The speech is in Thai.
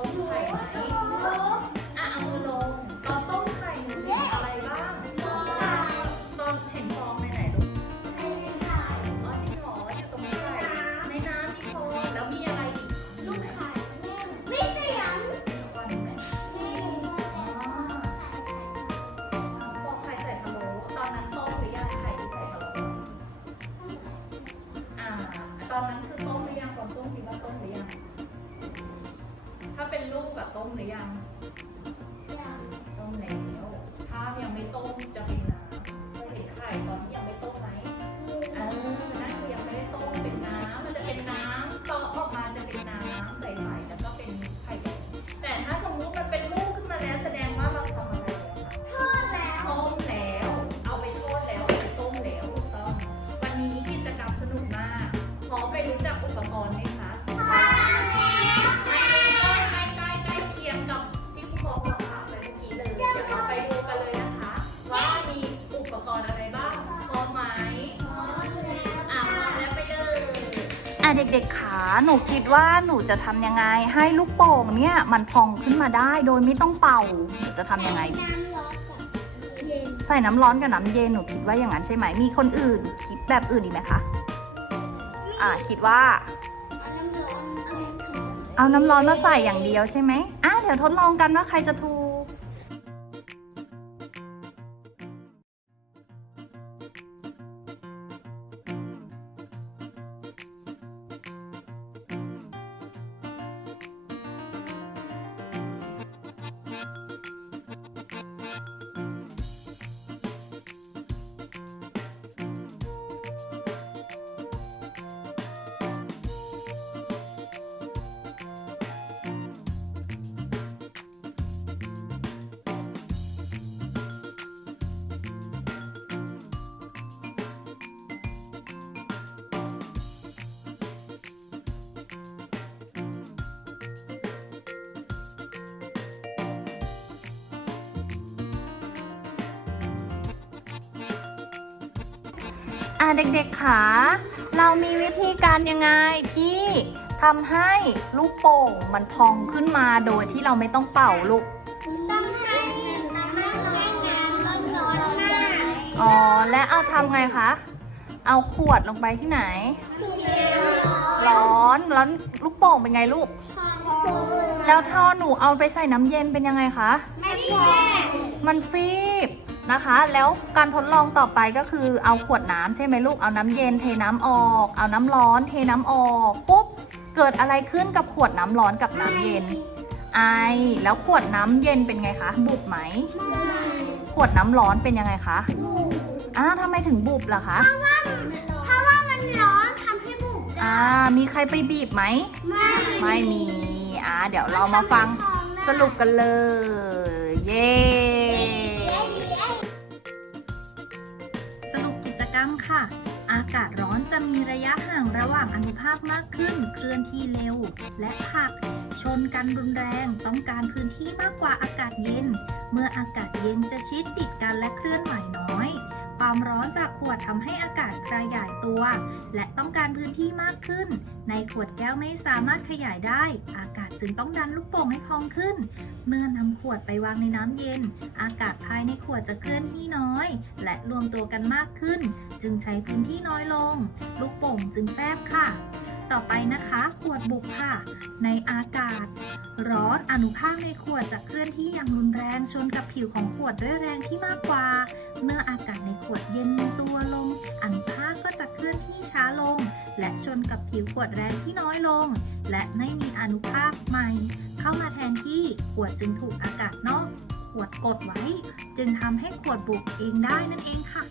ต้มไข่ไหม มหรือยัง ต้มแล้ว ถ้ายังไม่ต้มจะเป็นน้ำเคยเห็นไข่ตอนที่ยังไม่ต้มไหมเออ เด็กๆขาหนูคิดว่าหนูจะทำยังไง ให้ลูกโป่งเนี่ยมันพองขึ้นมาได้โดยไม่ต้องเป่าหนูจะทำยังไง ใส่น้ำร้อนกับน้ำเย็นหนูคิดว่าอย่างนั้นใช่ไหมมีคนอื่นคิดแบบอื่นอีกไหมคะอะคิดว่า เอาน้ำร้อนมาใส่อย่างเดียวใช่ไหมอะเดี๋ยวทดลองกันว่าใครจะถูก อะเด็กๆขาเรามีวิธีการยังไงที่ทำให้ลูกโป่งมันพองขึ้นมาโดยที่เราไม่ต้องเป่าลูก อ๋อ และเอาทำไงคะ เอาขวดลงไปที่ไหน ร้อนแล้วลูกโป่งเป็นไงลูก แล้วถ้าหนูเอาไปใส่น้ำเย็นเป็นยังไงคะ มันฟีบ นะคะ แล้วการทดลองต่อไปก็คือเอาขวดน้ำใช่ไหมลูก เอาน้ำเย็นเทน้ำออก เอาน้ำร้อนเทน้ำออกปุ๊บเกิดอะไรขึ้นกับขวดน้ำร้อนกับน้ำเย็น ไอ แล้วขวดน้ำเย็นเป็นไงคะ บุบไหม ขวดน้ำร้อนเป็นยังไงคะอ้าวทำไมถึงบุบล่ะคะอ่า มีใครไปบีบไหมไม่มี อ่า เดี๋ยวเรามาฟังสรุปกันเลย เย้ รัมค่ะ อากาศร้อนจะมีระยะห่างระหว่างอนุภาคมากขึ้น เคลื่อนที่เร็ว และผัก ชนกันรุนแรง ต้องการพื้นที่มากกว่าอากาศเย็น เมื่ออากาศเย็นจะชิดติดกันและเคลื่อนไหวน้อย ความร้อนจากขวดทำให้อากาศขยายตัว และต้องการพื้นที่มากขึ้น ในขวดแก้วไม่สามารถขยายได้ อากาศจึงต้องดันลูกโป่งให้พองขึ้น เมื่อนำขวดไปวางในน้ำเย็น อากาศภายในขวดจะเคลื่อนที่น้อย และรวมตัวกันมากขึ้น จึงใช้พื้นที่น้อยลง ลูกโป่งจึงแฟบค่ะ ต่อไปนะคะ ขวดบุกค่ะ ในอากาศ ร้อนอนุภาคในขวดจะเคลื่อนที่อย่างรุนแรงชนกับผิวของขวดด้วยแรงที่มากกว่า เมื่ออากาศในขวดเย็นตัวลง อนุภาคก็จะเคลื่อนที่ช้าลง และชนกับผิวขวดแรงที่น้อยลง และไม่มีอนุภาคใหม่ เข้ามาแทนที่ขวดจึงถูกอากาศนอกขวดกดไว้ จึงทำให้ขวดบุกเองได้นั่นเองค่ะ